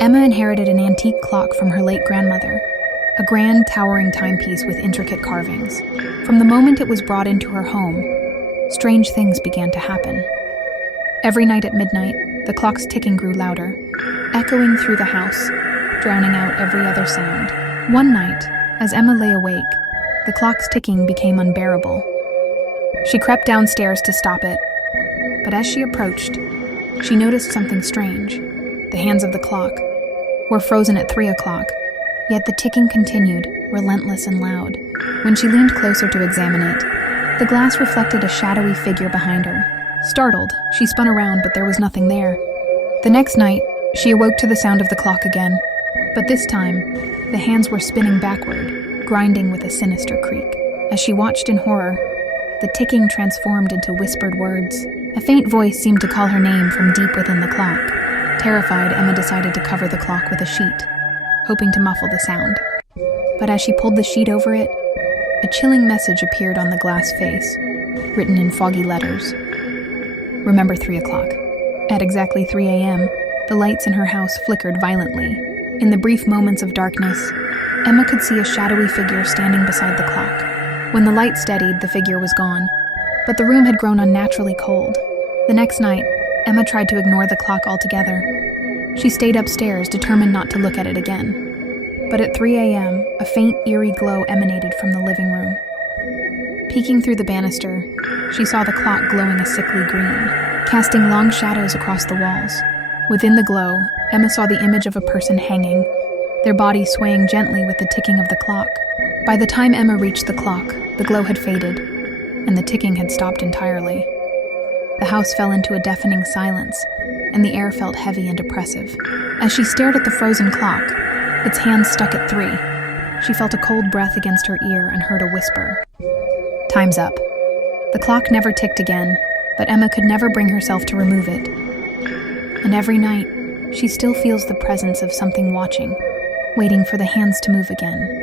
Emma inherited an antique clock from her late grandmother, a grand, towering timepiece with intricate carvings. From the moment it was brought into her home, strange things began to happen. Every night at midnight, the clock's ticking grew louder, echoing through the house, drowning out every other sound. One night, as Emma lay awake, the clock's ticking became unbearable. She crept downstairs to stop it, but as she approached, she noticed something strange. The hands of the clock were frozen at 3 o'clock, yet the ticking continued, relentless and loud. When she leaned closer to examine it, the glass reflected a shadowy figure behind her. Startled, she spun around, but there was nothing there. The next night, she awoke to the sound of the clock again, but this time, the hands were spinning backward, grinding with a sinister creak. As she watched in horror, the ticking transformed into whispered words. A faint voice seemed to call her name from deep within the clock. Terrified, Emma decided to cover the clock with a sheet, hoping to muffle the sound. But as she pulled the sheet over it, a chilling message appeared on the glass face, written in foggy letters. Remember 3 o'clock. At exactly 3 a.m., the lights in her house flickered violently. In the brief moments of darkness, Emma could see a shadowy figure standing beside the clock. When the light steadied, the figure was gone, but the room had grown unnaturally cold. The next night, Emma tried to ignore the clock altogether. She stayed upstairs, determined not to look at it again. But at 3 a.m., a faint, eerie glow emanated from the living room. Peeking through the banister, she saw the clock glowing a sickly green, casting long shadows across the walls. Within the glow, Emma saw the image of a person hanging, their body swaying gently with the ticking of the clock. By the time Emma reached the clock, the glow had faded, and the ticking had stopped entirely. The house fell into a deafening silence, and the air felt heavy and oppressive. As she stared at the frozen clock, its hands stuck at 3. She felt a cold breath against her ear and heard a whisper. "Time's up." The clock never ticked again, but Emma could never bring herself to remove it. And every night, she still feels the presence of something watching, waiting for the hands to move again.